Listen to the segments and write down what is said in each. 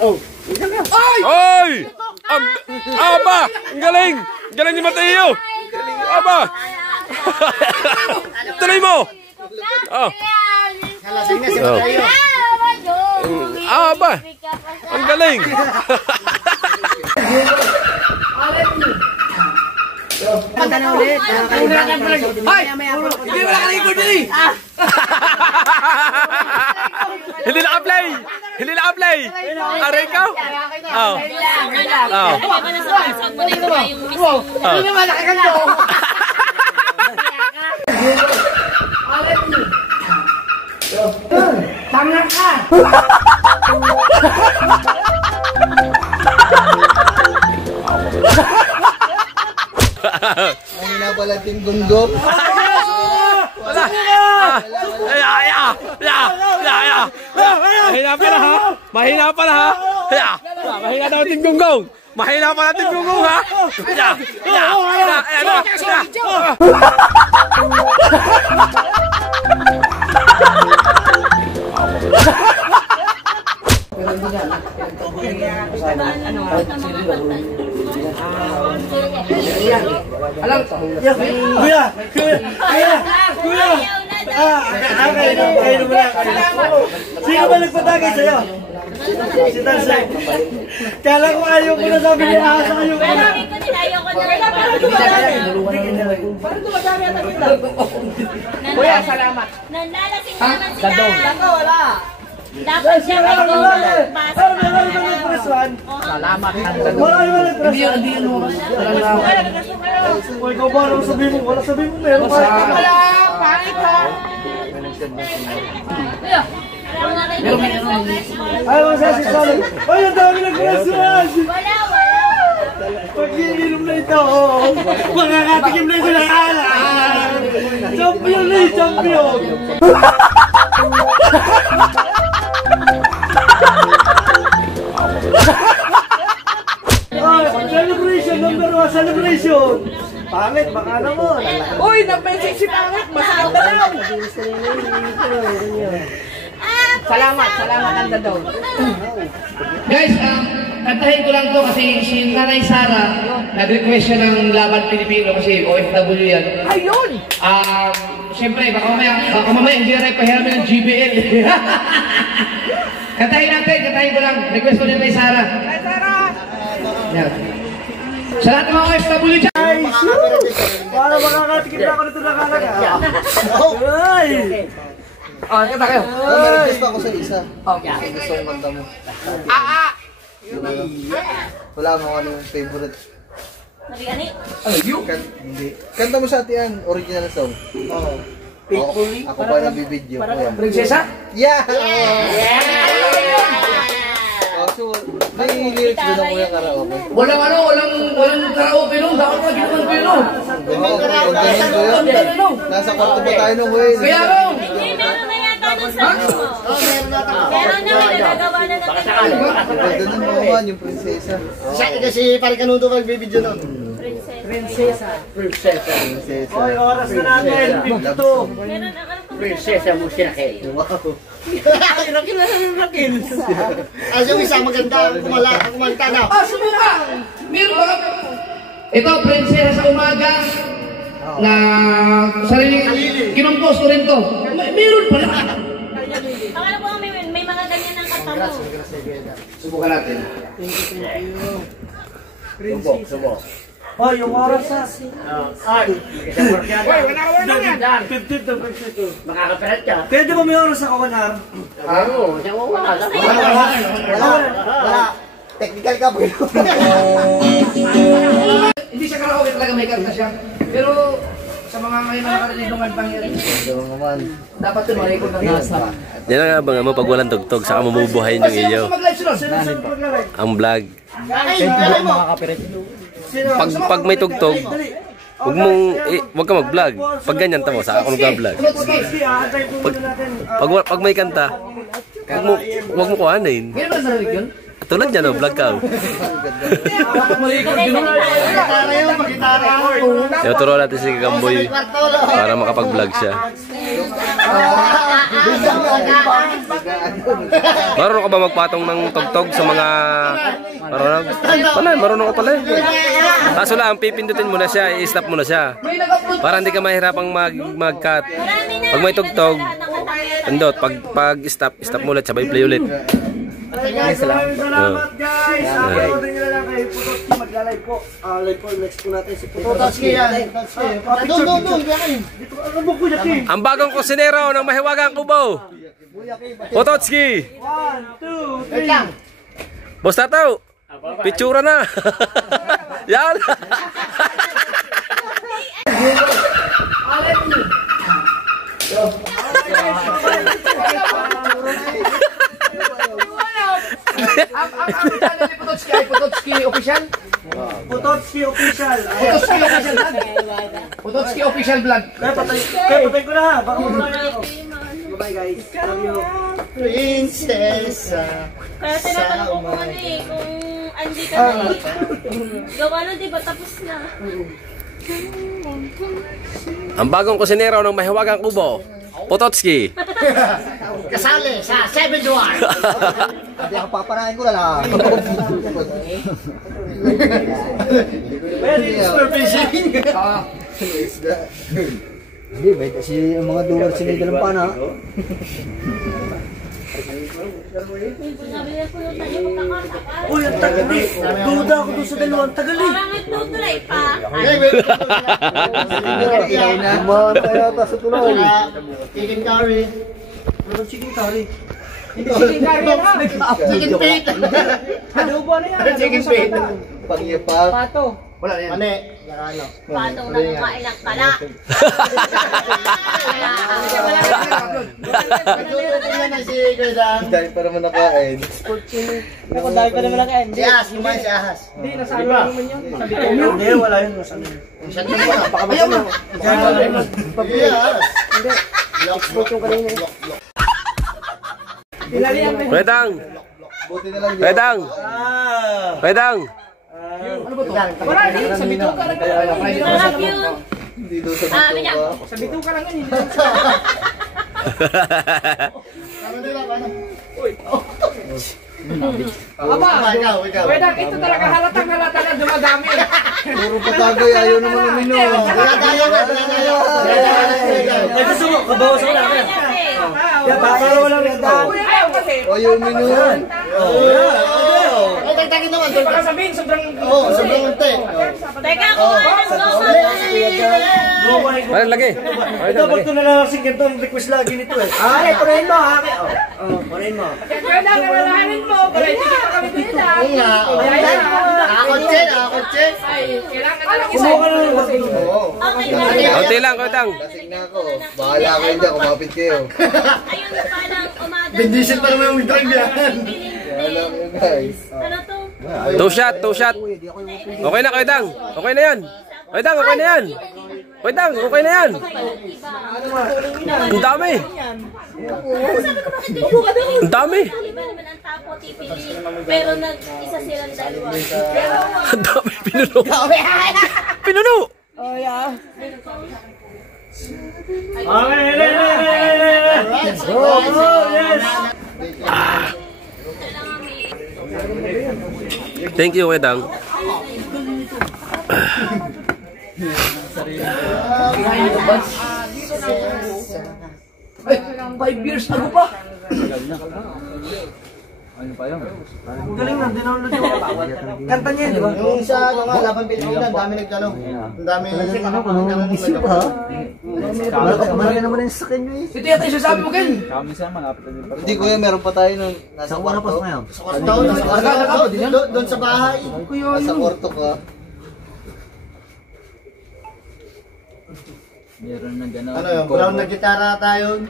Oy! Aba! Ang galing! Ang galing ni Mateo! Aba! Tuloy mo! Oh. Aba! Ang galing! Pagkana ulit. Hoy! Hindi mo nakalikod din eh! Hindi naka-play! Hindi naka-play! Aray ka? Oo. Oo. Hindi naman nakikanta ko. Tanga ka! Ang napalating gunggo. Wala! Mahina pala ha! Mahina pala ha! Mahina daw ating gunggong! Mahina pala ating gunggong ha! Alam, kuya! Sino ba nagpatagay sa'yo? Si Tarsay. Kala ko ayaw ko na sabi niya ahasa ayaw ko na. Parang tumadami ang takit lang. Kuya, salamat. Nanlalasing naman sila. Lako, wala. Dapat siya may gulong. Salamat. Wala yung nagprasuan. Hindi yun. Uy, ikaw ba naman sabihin mo? Wala sabihin mo meron ka. Wala, pangit ha. Ay, masasi solid. Ay, ang dami nagprasuan. Wala. Pag-iinom na ito, makakatikim na ito ng alam. Champion na yung champion. Celebration, number 1 celebration. Pangit, baka naman. Uy, nag-message si Pangit, masakit na lang. Salamat ang daw. Guys, kantahin ko lang to kasi si Nanay Sara nag-request siya ng Laban Pilipino kasi OFW yan. Ayun! Siyempre, baka mamaya hindi na rin pahiramin ng GBL. Kantahin ko lang. Request ko ni Nanay Sara. Nanay Sara! Yan. Sa lahat ng mga OFW dyan. Ay, para makakatikim na ako nito na kalaga. Ay! Kanta kayo. Nag-request ako sa isa. Gusto kong kanta mo. Wala mo ano yung favorite. Mariani? Hindi. Kanta mo sa atian, original song. Oo. Ako pa nabibideo. Prinsesa? Yeah! So, may lyrics doon ako yung karaoke. Walang karaoke nung. Dapat na ginawan ko yun nung. Nasa kwarto ba tayo nung way? Kaya nung. Hindi, meron na yata ng song mo. Meron na, nagagawa na ng Doon ang naman yung prinsesa. Kasi parang kanuto magbibideo nun. prinsesa. Prinsesa. Oy, oras na natin. 52. Meron ako ng Prinsesa mo siya kayo. Wow. Rakil na ng rakil. As yung isa maganda kumanta na. Subuka! Meron ba? Ito, prinsesa sa umaga. Na sariling kinumpos ko rin to. Meron pala. Akala ko may mga ganyan ng kanta mo. Subukan natin. Subok. Oh, yung oras na. Ay, Wala yan. 52. makakaperat ka. Pwede ba may oras ako, Kanar? Oo, siya wala. Wala. Technical ka po. Hindi siya karaoke talaga, may kanta siya. Pero sa mga ngayon na nakarilidungan pangyari, dapat ito ma-record ng nasa. Yan ang abangan mo pag walang tugtog, saka mabubuhayin yung iyo. Ang vlog. Pag may tugtog, wag ka mag-vlog. Pag ganyan tamo, saka ako nag-vlog. Pag may kanta, wag mo kuhanin. Ngayon ba narinig yun? Tulad niya, no? Vlog ka. Gitara yun, mag-gitara. Yung turuan natin si Gamboy para makapag-vlog siya. Marunong ka ba magpatong ng tugtog sa mga... Marunong ka pala. Kaso lang, pipindutin mo na siya, i-stop mo na siya. Para hindi ka mahirapang mag-cut. Pag may tugtog, pindot. Pag stop mo ulit, sabay play ulit. Guys, maraming salamat guys. Uploadin nyo na lang kay Pototski. Magla-live po. Live po, next po natin si Pototski yan. Doon. Dito, ano mo Kuya Kim? Ang bagong kusinero ng Mahiwagang Kubo. Pototski. 1, 2, 3. Wait lang. Boss Tataw, pictura na. Yan. Ang channel ni Pototski ay Pototski Official. Pototski Official. Pototski Official Vlog. Pototski Official Vlog. Kaya patay ko na ha. Baka mawala na ako. Bye guys. Love you. Prinsesa. Kaya tinatanong ko kung ano eh, kung andi ka na eh. Gawa na, di ba? Tapos na. Ang bagong kusinero ng Mahiwagang Kubo. Pototski. Kasali sa 7 Duar. Hindi ako papanahin ko na lang. Very superfishing. Hindi, ba't kasi ang mga duwar sinigalang pa na. Sabi niya, pulutan niyo pagkakasakal. Uy, ang tagal eh. Duda ako doon sa dalawang tagal eh. Parang nagtutuloy pa. Dumaan kaya ta sa tuloy. Chicken curry. Ano chicken curry? Chicken feet. Adobo na yan. Chicken feet. Pangipa. Wala na yan. Mani. Ano? Patong na kumain ng kala. Nagluto niya na si Gredang. Dahil pa naman nakain. Ako dahil pa naman lang yan. Si Ahas, kumain si Ahas. Hindi, nasa ano naman yun. Hindi, wala yun. Nasa ano. Siya din mo. Ayaw mo. Si Ahas. Hindi. Export yung kanina. Redang. Buti na lang. Redang. Redang. Ano ba to? Wala na, sa bituka lang. Sarap yun. Hindi doon sa Sabi niya, Sa bituka lang yan. Ano nila? Ano? Aba, Ikaw. Wedang, ito talaga halata na dumadami. Puro patagay, ayaw naman uminom. Wala tayo. Ay, gusto mo, kabawas ko namin. Para walang rin. Ayaw kasi. Ayaw uminom. Ay, tagtagin naman. Baka sabihin, sobrang... Oo, sobrang unti. teka, kuha ng goma. Ay, lagi. Ito, pag ito nalalasing ganito, ang request lagi nito eh. Ay, punahin mo, haki. Punahin mo. Wedang, nalalahanin mo. Para hindi kita kami dito. Oo nga. Nakakotse. Ay, kailangan na lang isa. Kumuha ka na lang. Oo. Okay, Kunti lang, Redang. Lasing na ako. Bahala kayo dyan, kumapit kayo. ayun palang umaga. Bendisyon pa naman yung drive yan. Bahala kayo guys. Ano to? Two shot. Okay na, Redang. Okay na yan. Redang, okay na yan. Redang, okay na yan. Ang dami. Ang dami. Iba naman ang tapo, tipili. Pero nag-isa silang dalawa. Ang dami. Pinuno. Yes. Thank you, Redang. Ay, 5 years ago pa. Ang galing na, dinownload yung kanta niya, di ba? Yung sa mga laban Pilipinas, dami nagtanong. Ang dami nagtanong. Marami naman yung sakin nyo eh. Ito yata yung sasabi mo, Ken. Hindi kuya, meron pa tayo nun. Nasa kwarto. Sa kwarto, doon sa bahay. Nasa kwarto ka. Ano yun, brown na gitara tayo.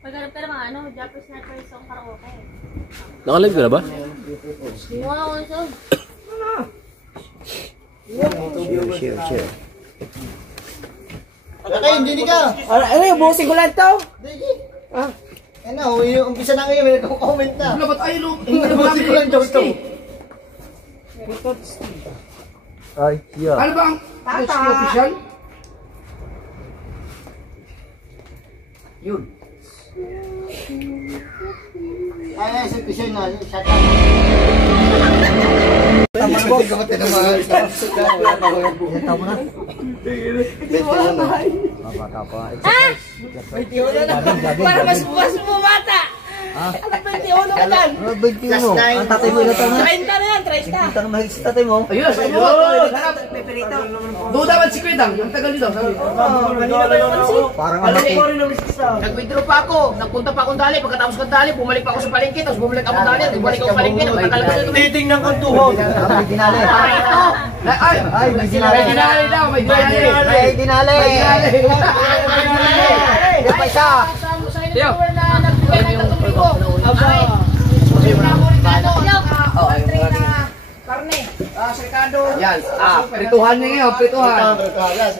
Maghanap ka naman, ano, Japanese Sniper Song Karaoke. Nakalive ka na ba? Wow, so. Okay, hindi ka. Ano yung busing ko lang to? Ano, yung umpisa na ngayon, may nagko-comment na. Ano ba't ay lo? Busing ko lang daw ito. Ay, yeah. Ano ba ang official? Yun. Ay, sa official na. Shut up. Hindi ka ba tinamaan? Tama na. Para mas bumata. Ano ba yung ka dyan? Ang tatay mo na tama. 30 na yan, 30. Kita na mahigit sa tatay mo. Ayun, sa iyo. Duda man si Kwedang. Ang tagal nito. Parang amati. Nag-withdraw pa ako. Nagpunta pa akong dali. Pagkatapos kong dali, bumalik pa ako sa palengke. Tapos bumalik ako dali. Bumalik ako sa palengke. Matagal ko na Titingnan kong tuhod. May dinali. Ay, May dinali. may dinali daw. May dinali. May dinali. May paisa. Yo. Karne. Sekado. Yan. Prituhan niya ngayon. Prituhan.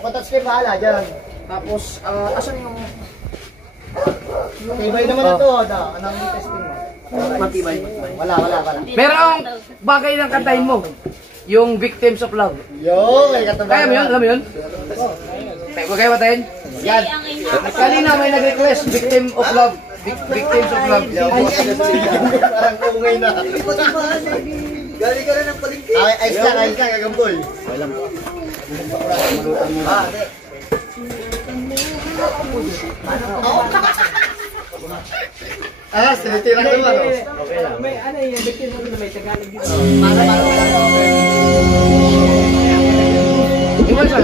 Patas kayo bahala dyan. Tapos, asan yung... Matibay naman ito. Anong testing mo? Matibay. Wala. Merong bagay ng kantahin mo. Yung Victims of Love. Yo, may katubay. Kaya mo yun? Alam mo yun? Kaya ba tayo? Yan. Kanina may nag-request. Victim of Love. Victims of Love. Parang kumay na. Galing ka na ng palengke. Ayos lang, gagambol. Sinitira ko naman. Okay lang. May ano yung bitin mo na may Tagalog dito. Iwan siya.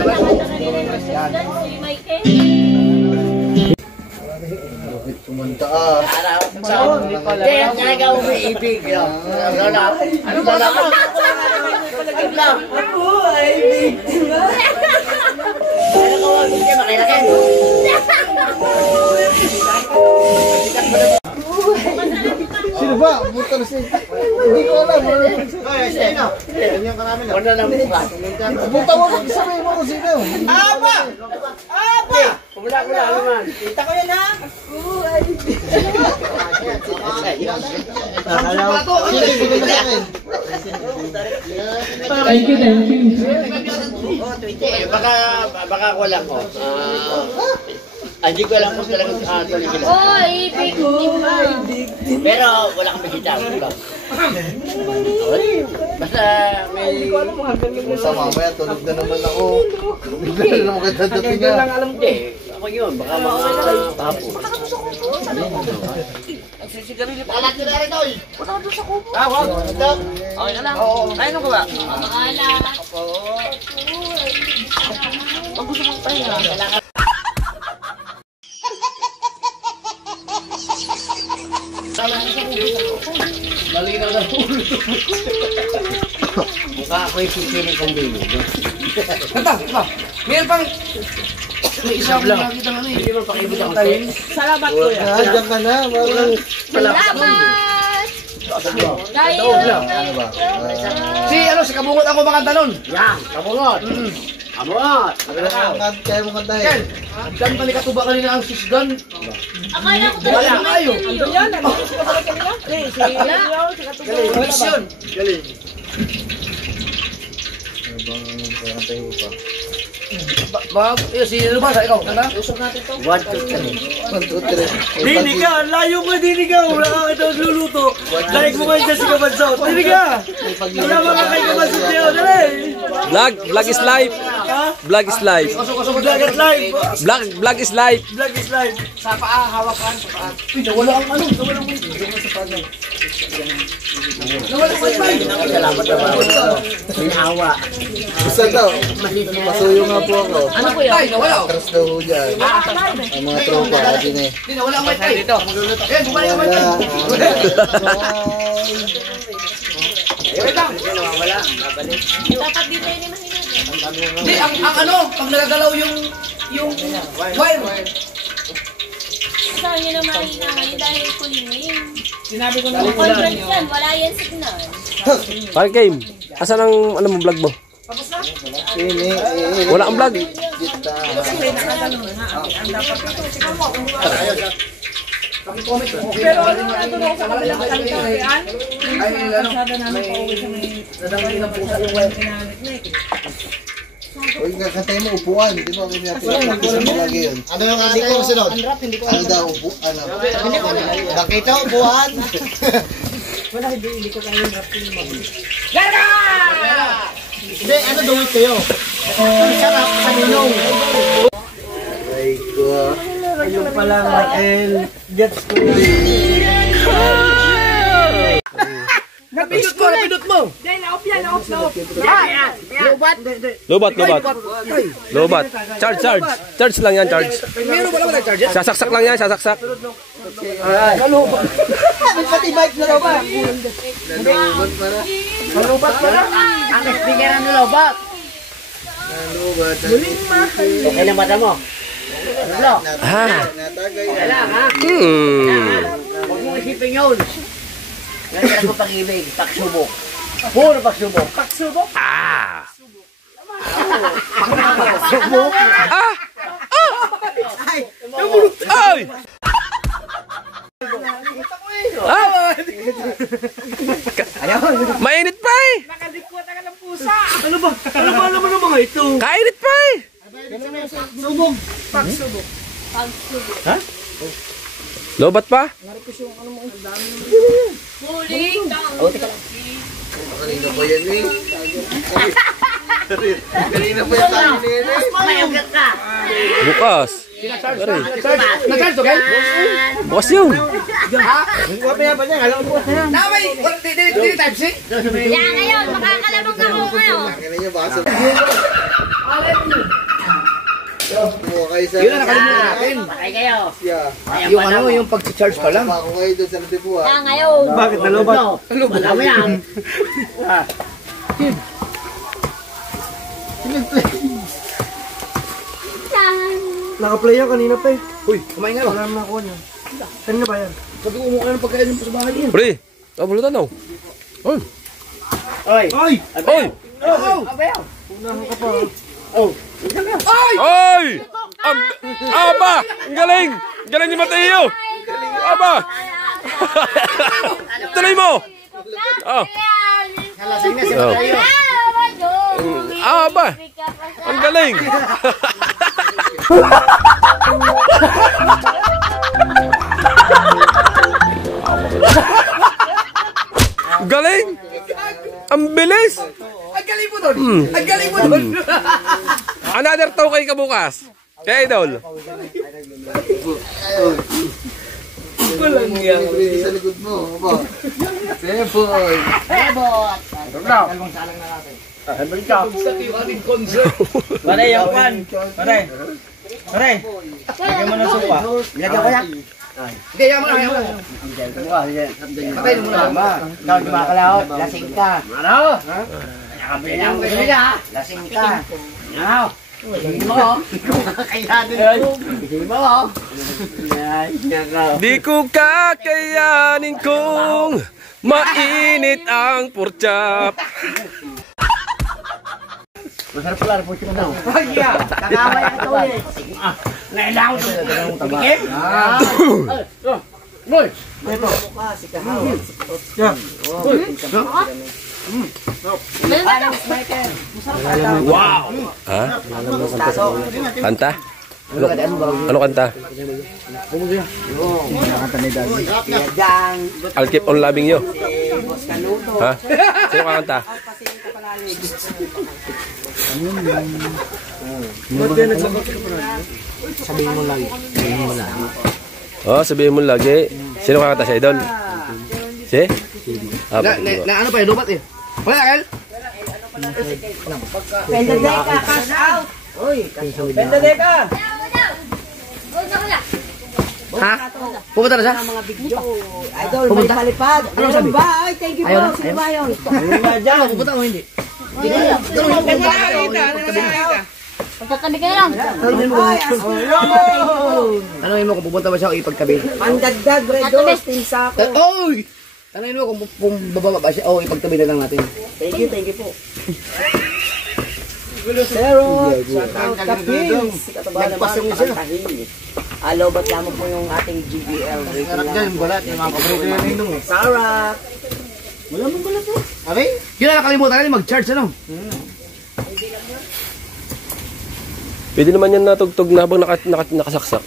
Pumunta ah. Kaya talaga umiibig. Ano ba naman? Ako ay biktima. Ano ka wag hindi makilakin? Sino ba? Buta na siya. Hindi ko alam. Ay, stay na. Ganyan ka namin. Wala lang buka. Buta mo. Sabihin mo kung sino. Apa! Wala naman. Kita ko yan ha. Thank you. Baka ko lang ko. Hindi ko alam kung talagang tuloy. Oy, victim. Pero wala kang makita. Basta may... Sa mamaya, tulog na naman ako. Bigla na naman kita dating nga. Hindi. Ako yun. Baka mga tapo. Alat nyo na rin, oy! Wala ka doon sa kubo. Wag. Okay ka lang. Kaya nung ka ba? Maalat. Pag gusto mong pahinga, kailangan... Malinaw na ulo. Mukha ako yung sisirin kong baby. Kanta. Meron pang... May isang lang nakita ano eh. Hindi mo pakibig ako tayo. Salamat ko yan. Diyan ka na. Salamat! Dahil Ano ba? Si Kabungot ang kumakanta nun. Yan! Kabungot! Kabungot! Kaya mo kantahin. Ken, dan pa ni katuba kanina ang sisgan. akala ko Wala talaga na kayo. Mission. Galing! Kantahin mo pa. Sino ba sa ikaw? Kanta? 1, 2, 3. 1, 2, 3. Dini ka, layo mo dini ka. Wala ka ito luluto. Like mo kayo dyan si Kabansot. Dini ka. Wala mga kay Kabansot niyo. Dali. Vlog is live. Ha? Vlog is live. Vlog at live. Vlog is live. Vlog is live. Sa paa, hawakan sa paa. Uy, nawala ang ano. Nawala ang wifi. Nawala ang wifi. Salamat naman. Pinawa. Gusto daw. Masuyo nga po ako. Ano po yan? Tay, nawala. Atras daw ho dyan. Ang mga tropa. Atin eh. Hindi, nawala ang wifi. Dito. Eh, bumalik ang wifi. Wait lang. dapat dito yun yung mahina. Hindi, ang ano, pag nagagalaw yung wire. Saan nyo na mahina ngayon dahil kulimin. Sinabi ko na Conference yan, wala yan signal. Parang game. Asan ang ano mo vlog mo? Wala kang vlog. Pero ano na doon ako sa kabilang kalsadahan? Ay, ano? Kalsada namin pa uwi sa may... Dadamay na po sa yung pinalit na eh. Uy, kakantay mo upuan. Di ba kami natin mo lagi yun? Ano yung ate ko sunod? Ano daw upuan? Nakita upuan. Wala, hindi ko kayo yung rap yung mag- Hindi, ano duwit kayo? Sarap sa ninong. Ay ko. Ayun pala, Michael. Gets ko na. Napindot mo, napindot mo! Lobat. Charge. Charge lang yan, charge. Meron ba naman nag-charge? Sasaksak lang yan, sasaksak. Pati bike na raw ba? Malubat pala. Ang speaker ang lobot. Okay na mata mo? Natagay. Huwag mong isipin yun. Ganyan ako pag-ibig, pagsubok. Puro pagsubok. Pagsubok? Ah! Pagsubok? Ay! Mainit pa eh! Ano ba? Ano ba naman ang mga ito? Kainit pa eh! Subog. Ha? Lobat pa? Muling down. Kanina pa yan eh. Kanina pa yan tayo nila eh. Mayagat ka. Bukas. Na-charge to, Kel? Bukas yun. Namay! Dili type C? Yan ngayon, makakalabang ako ngayon. Kanina niya baka sa... Buka kayo sa... Yun na nakalimutan natin. Bakay kayo. Yung ano, yung pag-charge pa lang. Baka kayo doon sa natipuan. Yan ngayon. Bakit nalubat? Alam mo yan. Naka-play yan kanina pa eh. Uy, kumain nga ba? Wala naman ako niya. Kanina ba yan? Sabi ko umukha ng pagkain mo sa bahay yan. Pre, kabulutan daw. Oy! Oy. Ay! Oy! Abayaw. Unahan ka pa. Oy! Aba! Ang galing! Ang galing ni Mateo! Aba! Tuloy mo! Oh. Nalasing na si Oh. Mateo. Aba! Ang galing! Galing! Ang bilis! Ang galing mo doon! Ang galing mo doon! Another taw kay kabukas. Kaya idol. Walang yan. Sa likod mo. Aba. Seboy. Bebot. Dalawang salang na natin. Sa yung ating concert. Pare, yung pan. Pare. Pare. Lagyan mo ng supa. Ilagyan ko yan. Hindi, yaman na, yaman na. Patayin mo na. Ikaw di makakalaot. Lasing ka. Ano? Nakabila mo kasi ka. Lasing ka. Ano? Hindi mo. Kakayanin mo. Hindi mo. Di ko kakayanin kung mainit ang porchap. Masarap pala po siya daw. Kakaway ka ito eh. Nailangan ko ito. Tabigin? Boy! Wow! Ha? Kanta? Ano kanta? I'll keep on loving you. Ha? Sino kakanta? Sabihin mo lagi. Oh, sabihin mo lagi. Sino kakanta sa idol? Si? Na ano pa yun, lubat eh. Wala, Kel? Pendadeka, cash out! Pendadeka! Ha? Pupunta na siya? Idol, may palipad. Ano sabi? Bye! Thank you po. Sino ba yun? Pupunta mo hindi? Pagkatabi kayo lang. Tanungin mo kung pupunta ba siya o ipagtabi. Pandagdag, Redos, Tinsako. Oy! Tanungin mo kung bababa ba siya o ipagtabi na lang natin. Thank you po. Pero, kapins. Kataba naman, pantahin. Alobat lamang po yung ating GBL. Sarap dyan, balat. Yung mga paborito yan nung. Sarap. Wala mong balat po. Abi? Yun na nakalimutan natin mag-charge ano. Pwede naman yan natugtog na habang nakasaksak.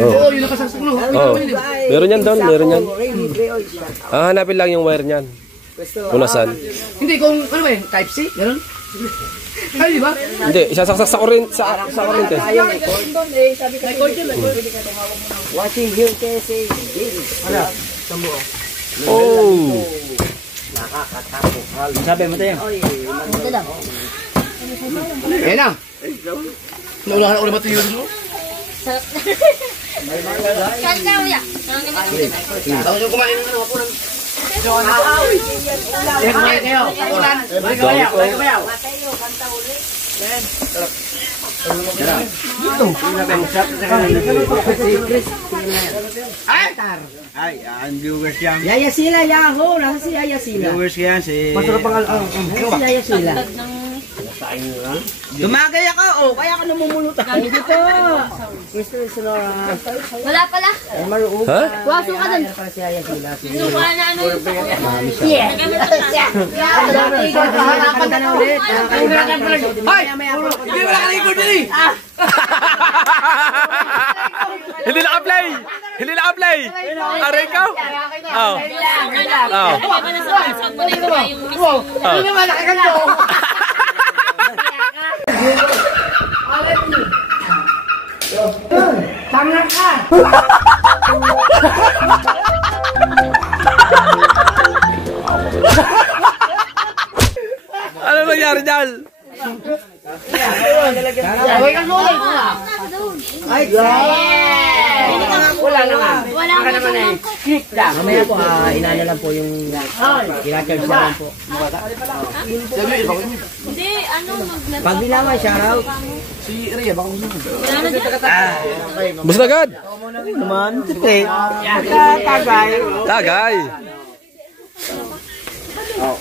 Oo, yun nakasaksak no. Oh. Meron yan doon, meron yan. Hanapin lang yung wire niyan. Punasan. Hindi, kung ano ba yun? Type C? Ganun? Ay, di ba? Hindi, isasaksak sa kurente. Watching here kasi. Oh! Sabi mo tayo. Ayan na. Naulahan ako na ba ito yun mo? Kanta uya. Ako yung kumain ng ano, hapunan. Ay, ang viewers yan. Yaya sila, Yahoo! Nasa si Yaya sila. Viewers yan, si... Masarap ang si Yaya sila. Dumagay ako, oh, kaya ka namumulutan. Hindi po. Mr. Sonora. Wala pala. Ay, maruupa. Ha? Waso ka dun. Para si Yaya sila. Suka na ano yung Yeah. Ay! Hindi mo nakalikod din eh! Hindi naka-play! Hindi naka-play! Aray ka? Oh. Oh. Hindi naman nakakanto! Tanga ka! Ano nangyari dyan? Ay, wala na nga. Wala ka naman eh. Mamaya po, inana lang po yung ina-charge na lang po. Hindi, ano, Pag binawa, shoutout. wala na dyan. Bus na agad! Naman, tite. Tagay. Tagay!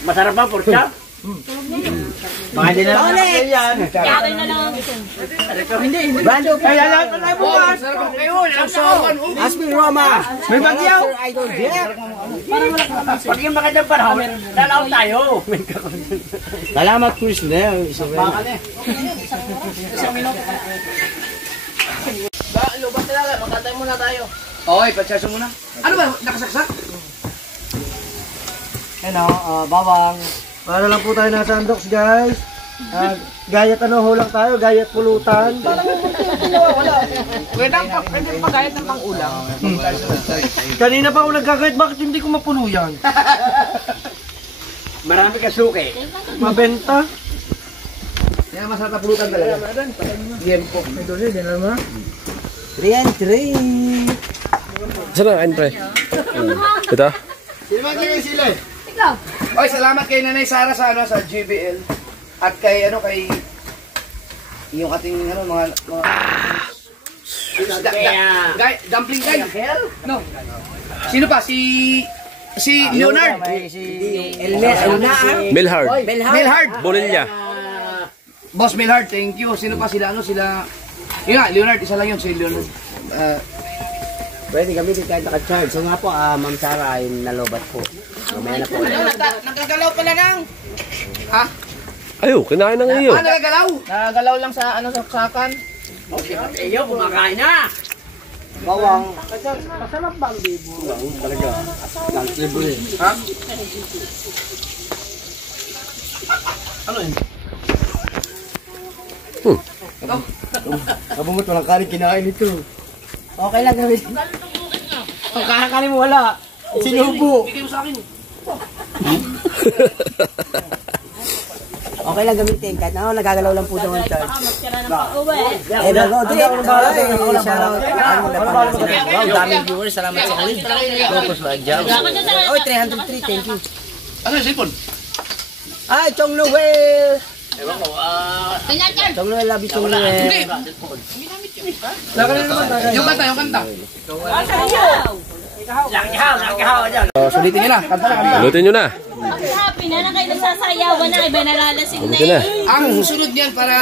Masarap ba, porcha? Mga din na lang yan. Kaya na lang ang gusto. Brando, kaya lang tayo bukas. Asmin Roma. May bagyaw. Idol Jeff. Pag yung magandang panahon, lalaw tayo. Salamat, Chris Nel. Lubat talaga, magkantay muna tayo. Okay, pa-charge muna. Ano ba, nakasaksak? Ano, bawang. Para lang po tayo nasa unbox, guys. Gayat ano, hulang tayo, gayat pulutan. Pwede pa gayat ng pang-ulang. Kanina pa ako nagkakait, bakit hindi ko mapuno yan? Marami ka suki. Mabenta. Kaya masarap na pulutan talaga. Yempo. Ito rin, yan naman. 3 and 3. Saan na kain, pre? Ito? Oy, salamat kay Nanay Sara sa ano sa GBL at kay ano kay yung ating ano mga dumpling guy. No. Sino pa si Leonard? Milhard. Milhard. Bonilla. Boss Milhard, thank you. Sino pa sila ano sila? Yun nga, Leonard, isa lang yun si Leonard. Pwede gamitin kahit naka-charge. So nga po, Ma'am Sara ay nalobat po. Mamaya na po. Nagagalaw pala nang. Ha? Ayo, kinain ng iyo. Nagagalaw? Nagalaw lang sa ano saksakan. Iyo, kumakain na! Bawang. Kabungot, walang kanin kinain ito. Okay lang gamitin. Kung kakakanin mo, wala. Sinubo. Bigay mo sa akin. Okay lang gamitin. Kahit ako, nagagalaw lang po doon. Baka magtira ng pa-uwi. Bago, doon ako nagagalaw. Shoutout. Wow, daming viewers. Salamat sa kanil. Focus ba, Jaw? Oy, 303. Thank you. Ano yung sipon? Ay, Chong Noel! Kanya-charge. Chong Noel, love you, Chong Noel. Hindi. Yung kanta, yung kanta. Lutin nyo na. na lang kayo nagsasayawan na, iba nalalasing na Buti na. eh. Ang sunod niyan para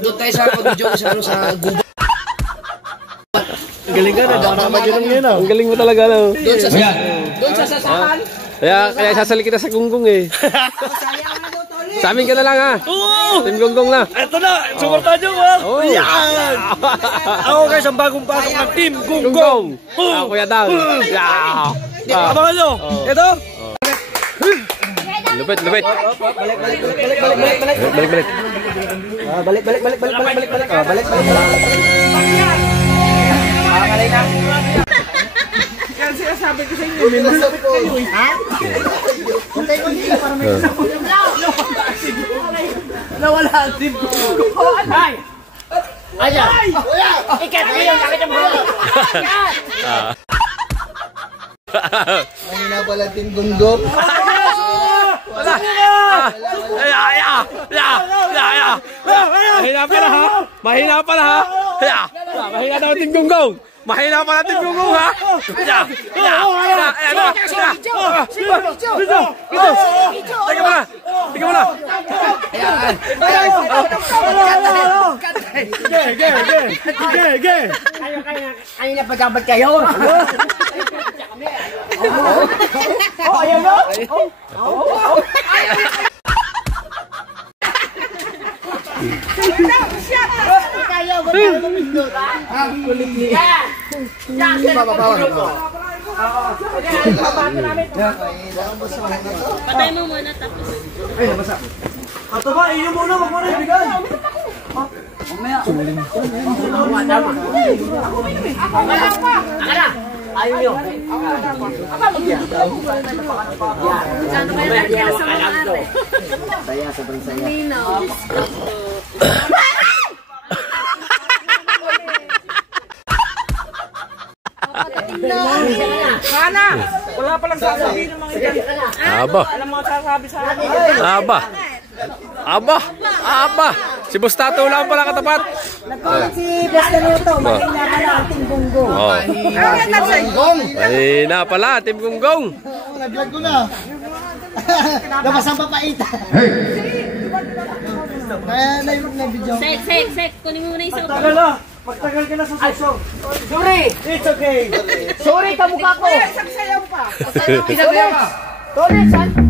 doon tayo sa pag-video sa ano sa gubat. Ang galing ka na, dapat yun ngayon ah. Ang galing mo talaga, no? Doon sa sasakan. Kaya sasali kita sa gunggong eh. Sa amin ka na lang ha. Team gunggong na. Ito na, suportahan nyo ha. Oh. Yan! Ako guys, ang bagong pasok ng Team Gunggong. Gunggong. Kuya Dang. Yeah. Abangan nyo. Ito. Lupit, lupit. Balik. Balik. Yan sinasabi ko sa inyo. Nawala ang team ko. Ay! Ayan! Ikat mo yung sakit ang bulo! Mahina pala Team Gunggong. Mahina pala ha. Mahina pala ha. Mahina daw Team Gunggong. Mahina pala Team Gunggong ha. Tiga mo na. Ge. Kanina pa dapat kayo. Ayan na. Patay mo muna tapos. Ato ba, iyo muna, wag mo na ibigay. Ayaw nyo. Saya, sobrang saya. Sana! Wala palang sasabihin ng mga dyan. Aba. Alam mo sasabi sa akin. Aba. Si Bustato lang pala katapat. Nagkulit si Bustato, mahina pala ang Team Gunggong. Mahina pala, Team Gunggong. Nag-vlog ko na. Labas ang papaitan. Kaya na video. Sek. Kunin mo muna yung isang Tagal na. Pagtagal ka na sa susong. Sorry! It's okay. Sorry, kamukha ko! Sasayaw pa. Isasayaw ka. Sorry, son!